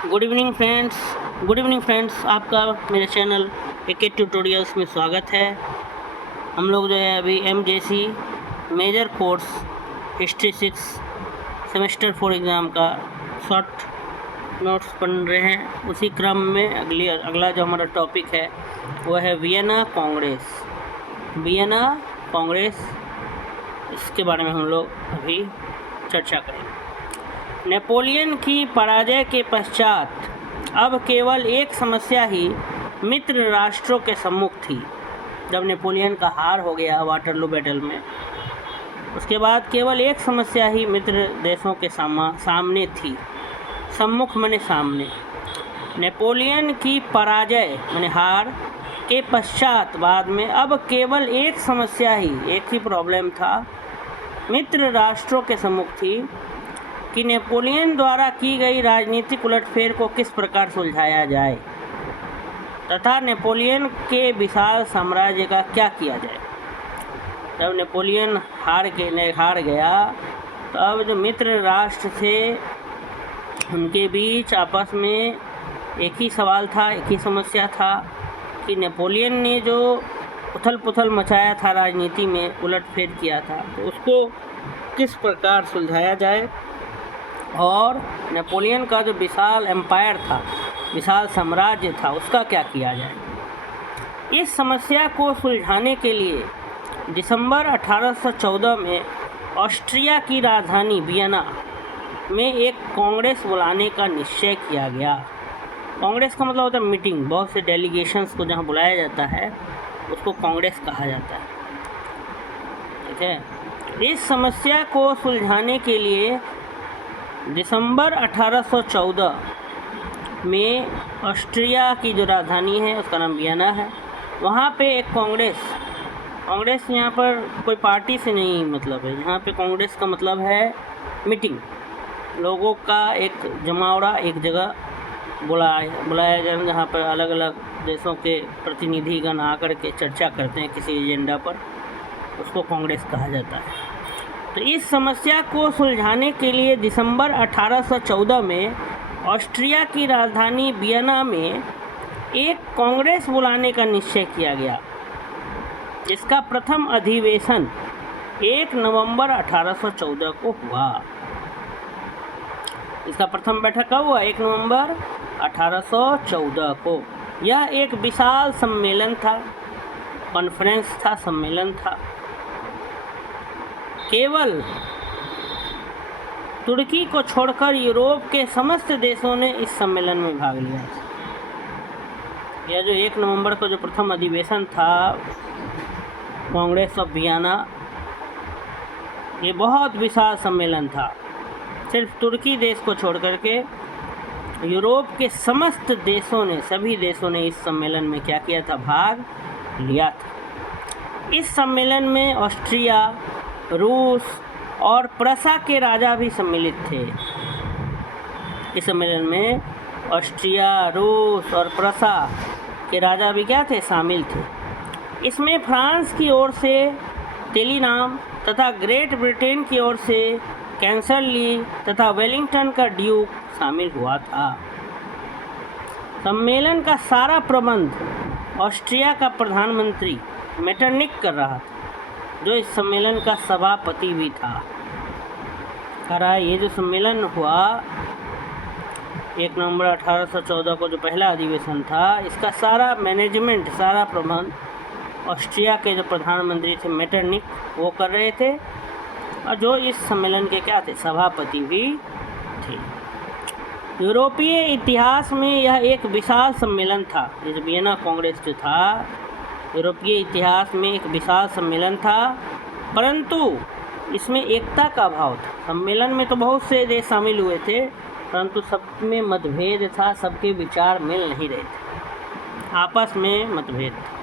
Good evening friends, आपका मेरे channel एके tutorials में स्वागत है। हम लोग जो है अभी MJC major course history 6 semester 4 exam का शॉर्ट नोट्स पढ़ रहे हैं। उसी क्रम में अगला जो हमारा टॉपिक है वह है वियना कांग्रेस। इसके बारे में हम लोग अभी चर्चा करेंगे। नेपोलियन की पराजय के पश्चात अब केवल एक समस्या ही मित्र राष्ट्रों के सम्मुख थी। जब नेपोलियन का हार हो गया वाटरलू बैटल में, उसके बाद केवल एक समस्या ही मित्र देशों के सामने थी। सम्मुख माने सामने। नेपोलियन की पराजय माने हार के पश्चात बाद में अब केवल एक समस्या ही, एक ही प्रॉब्लम था मित्र राष्ट्रों के सम्मुख थी कि नेपोलियन द्वारा की गई राजनीतिक उलटफेर को किस प्रकार सुलझाया जाए तथा नेपोलियन के विशाल साम्राज्य का क्या किया जाए। जब नेपोलियन हार गया तो अब जो मित्र राष्ट्र थे उनके बीच आपस में एक ही सवाल था, एक ही समस्या था कि नेपोलियन ने जो उथल पुथल मचाया था, राजनीति में उलटफेर किया था, तो उसको किस प्रकार सुलझाया जाए और नेपोलियन का जो विशाल एम्पायर था, विशाल साम्राज्य था, उसका क्या किया जाए। इस समस्या को सुलझाने के लिए दिसंबर 1814 में ऑस्ट्रिया की राजधानी वियना में एक कांग्रेस बुलाने का निश्चय किया गया। कांग्रेस का मतलब होता है मीटिंग। बहुत से डेलीगेशंस को जहाँ बुलाया जाता है उसको कांग्रेस कहा जाता है। ठीक है। इस समस्या को सुलझाने के लिए दिसंबर 1814 में ऑस्ट्रिया की जो राजधानी है उसका नाम वियना है, वहाँ पे एक कांग्रेस यहाँ पर कोई पार्टी से नहीं मतलब है। यहाँ पे कांग्रेस का मतलब है मीटिंग, लोगों का एक जमावड़ा, एक जगह बुलाया जाए जहाँ पर अलग अलग देशों के प्रतिनिधिगण आकर के चर्चा करते हैं किसी एजेंडा पर, उसको कांग्रेस कहा जाता है। तो इस समस्या को सुलझाने के लिए दिसंबर 1814 में ऑस्ट्रिया की राजधानी वियना में एक कांग्रेस बुलाने का निश्चय किया गया। इसका प्रथम अधिवेशन 1 नवंबर 1814 को हुआ। इसका प्रथम बैठक कब हुआ? 1 नवंबर 1814 को। यह एक विशाल सम्मेलन था, कॉन्फ्रेंस था, सम्मेलन था। केवल तुर्की को छोड़कर यूरोप के समस्त देशों ने इस सम्मेलन में भाग लिया। यह जो 1 नवंबर को जो प्रथम अधिवेशन था कांग्रेस ऑफ वियना, ये बहुत विशाल सम्मेलन था। सिर्फ तुर्की देश को छोड़कर के यूरोप के समस्त देशों ने, सभी देशों ने इस सम्मेलन में क्या किया था? भाग लिया था। इस सम्मेलन में ऑस्ट्रिया, रूस और प्रसा के राजा भी सम्मिलित थे। इस सम्मेलन में ऑस्ट्रिया, रूस और प्रसा के राजा भी क्या थे? शामिल थे। इसमें फ्रांस की ओर से तेलीनाम तथा ग्रेट ब्रिटेन की ओर से कैंसरली तथा वेलिंगटन का ड्यूक शामिल हुआ था। सम्मेलन का सारा प्रबंध ऑस्ट्रिया का प्रधानमंत्री मेटरनिक कर रहा था, जो इस सम्मेलन का सभापति भी था। ये जो सम्मेलन हुआ 1 नवंबर 1814 को, जो पहला अधिवेशन था, इसका सारा मैनेजमेंट, सारा प्रबंध ऑस्ट्रिया के जो प्रधानमंत्री थे मेटरनिक, वो कर रहे थे, और जो इस सम्मेलन के क्या थे? सभापति भी थे। यूरोपीय इतिहास में यह एक विशाल सम्मेलन था। ये जो वियना कांग्रेस जो था, यूरोपीय इतिहास में एक विशाल सम्मेलन था, परंतु इसमें एकता का अभाव था। सम्मेलन में तो बहुत से देश शामिल हुए थे, परंतु सब में मतभेद था, सबके विचार मिल नहीं रहे थे, आपस में मतभेद था।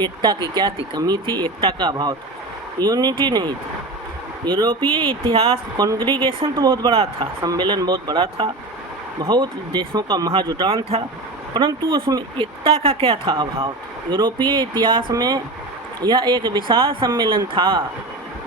एकता की क्या थी? कमी थी, एकता का अभाव था, यूनिटी नहीं थी। यूरोपीय इतिहास कॉन्ग्रीगेशन तो बहुत बड़ा था, सम्मेलन बहुत बड़ा था, बहुत देशों का महाजुटान था, परंतु उसमें एकता का क्या था? अभाव। यूरोपीय इतिहास में यह एक विशाल सम्मेलन था,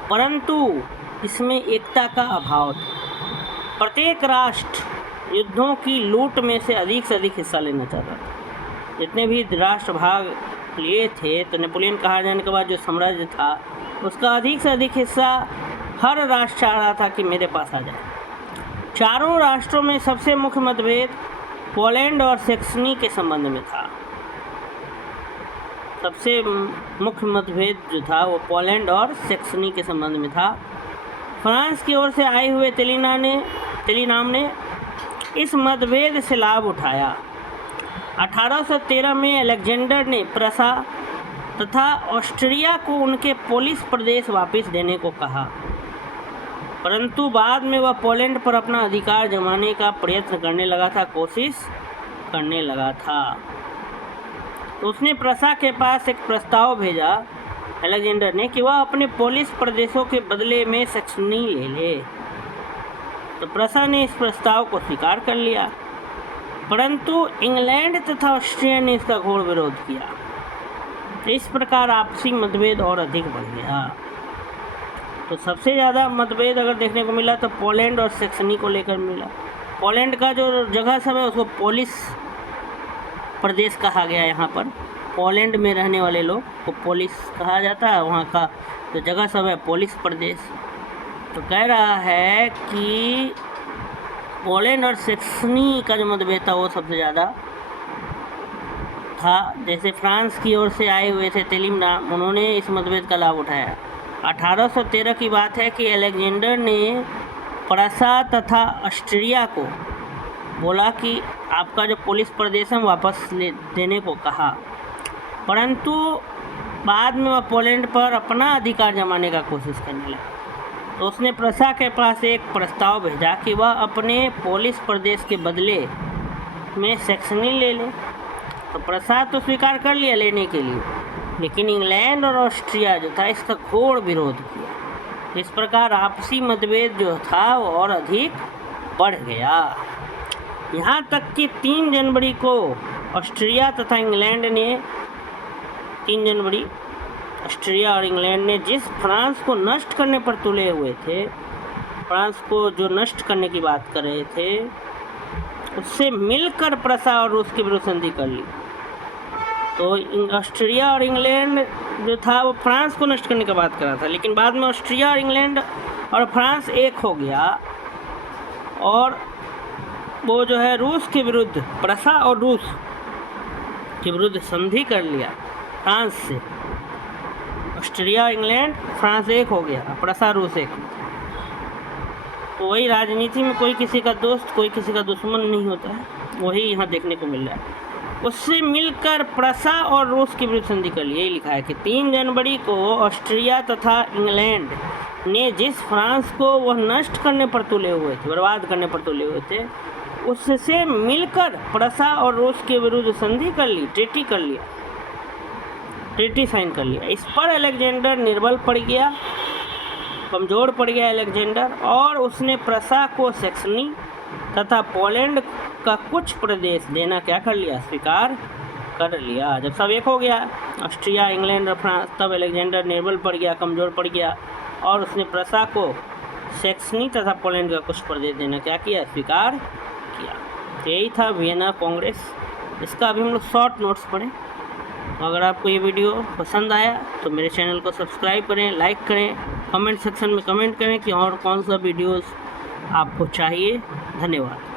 परंतु इसमें एकता का अभाव था। प्रत्येक राष्ट्र युद्धों की लूट में से अधिक हिस्सा लेना चाहता था। जितने भी राष्ट्र भाग लिए थे तो नेपोलियन के हार जाने के बाद जो साम्राज्य था उसका अधिक से अधिक हिस्सा हर राष्ट्र चाह रहा था कि मेरे पास आ जाए। चारों राष्ट्रों में सबसे मुख्य मतभेद पोलैंड और सैक्सनी के संबंध में था। सबसे मुख्य मतभेद जो था वो पोलैंड और सैक्सनी के संबंध में था। फ्रांस की ओर से आए हुए तेलीनाम ने इस मतभेद से लाभ उठाया। 1813 में अलेक्जेंडर ने प्रसा तथा ऑस्ट्रिया को उनके पोलिश प्रदेश वापस देने को कहा, परंतु बाद में वह पोलैंड पर अपना अधिकार जमाने का प्रयत्न करने लगा था, कोशिश करने लगा था। तो उसने प्रसा के पास एक प्रस्ताव भेजा अलेक्जेंडर ने कि वह अपने पोलिश प्रदेशों के बदले में सैक्सनी ले ले। तो प्रसा ने इस प्रस्ताव को स्वीकार कर लिया, परंतु इंग्लैंड तथा ऑस्ट्रिया ने इसका घोर विरोध किया। इस प्रकार आपसी मतभेद और अधिक बढ़ गया। तो सबसे ज़्यादा मतभेद अगर देखने को मिला तो पोलैंड और सैक्सनी को लेकर मिला। पोलैंड का जो जगह सब है उसको पोलिश प्रदेश कहा गया। यहाँ पर पोलैंड में रहने वाले लोग को पोलिश कहा जाता है, वहाँ का जो जगह सब है पोलिश प्रदेश। तो कह रहा है कि पोलैंड और सैक्सनी का जो मतभेद था वो सबसे ज़्यादा था। जैसे फ्रांस की ओर से आए हुए थे तेलीनाम, उन्होंने इस मतभेद का लाभ उठाया। 1813 की बात है कि अलेक्जेंडर ने प्रसा तथा ऑस्ट्रिया को बोला कि आपका जो पोलिश प्रदेश है वापस देने को कहा, परंतु बाद में वह पोलैंड पर अपना अधिकार जमाने का कोशिश करने लगा। तो उसने प्रसा के पास एक प्रस्ताव भेजा कि वह अपने पोलिश प्रदेश के बदले में सैक्सनी ले ले। तो प्रसा तो स्वीकार कर लिया लेने के लिए, लेकिन इंग्लैंड और ऑस्ट्रिया जो था इसका घोर विरोध किया। इस प्रकार आपसी मतभेद जो था वो और अधिक बढ़ गया। यहाँ तक कि 3 जनवरी को ऑस्ट्रिया तथा इंग्लैंड ने 3 जनवरी ऑस्ट्रिया और इंग्लैंड ने जिस फ्रांस को नष्ट करने पर तुले हुए थे, फ्रांस को जो नष्ट करने की बात कर रहे थे, उससे मिलकर प्रसा और रूस के विरुद्ध संधि कर ली। तो ऑस्ट्रिया और इंग्लैंड जो था वो फ्रांस को नष्ट करने की बात कर रहा था, लेकिन बाद में ऑस्ट्रिया और इंग्लैंड और फ्रांस एक हो गया और वो जो है रूस के विरुद्ध, प्रसा और रूस के विरुद्ध संधि कर लिया फ्रांस से। ऑस्ट्रिया इंग्लैंड फ्रांस एक हो गया, प्रसा रूस एक। तो वही राजनीति में कोई किसी का दोस्त कोई किसी का दुश्मन नहीं होता है, वही यहाँ देखने को मिल रहा है। उससे मिलकर प्रसा और रूस के विरुद्ध संधि कर ली। यही लिखा है कि 3 जनवरी को ऑस्ट्रिया तथा इंग्लैंड ने जिस फ्रांस को वह नष्ट करने पर तुले हुए थे, बर्बाद करने पर तुले हुए थे, उससे मिलकर प्रसा और रूस के विरुद्ध संधि कर ली, ट्रीटी कर लिया, ट्रीटी साइन कर लिया। इस पर अलेक्जेंडर निर्बल पड़ गया, कमज़ोर पड़ गया अलेक्जेंडर, और उसने प्रसा को सैक्सनी तथा पोलैंड का कुछ प्रदेश देना क्या कर लिया, स्वीकार कर लिया। जब सब एक हो गया ऑस्ट्रिया इंग्लैंड और फ्रांस, तब अलेक्जेंडर निर्बल पड़ गया, कमज़ोर पड़ गया, और उसने प्रसा को सैक्सनी तथा पोलैंड का कुछ प्रदेश देना क्या किया, स्वीकार किया। यही था वियना कांग्रेस। इसका अभी हम लोग शॉर्ट नोट्स पढ़ें। अगर आपको ये वीडियो पसंद आया तो मेरे चैनल को सब्सक्राइब करें, लाइक करें, कमेंट सेक्शन में कमेंट करें कि और कौन सा वीडियोस आपको चाहिए। धन्यवाद।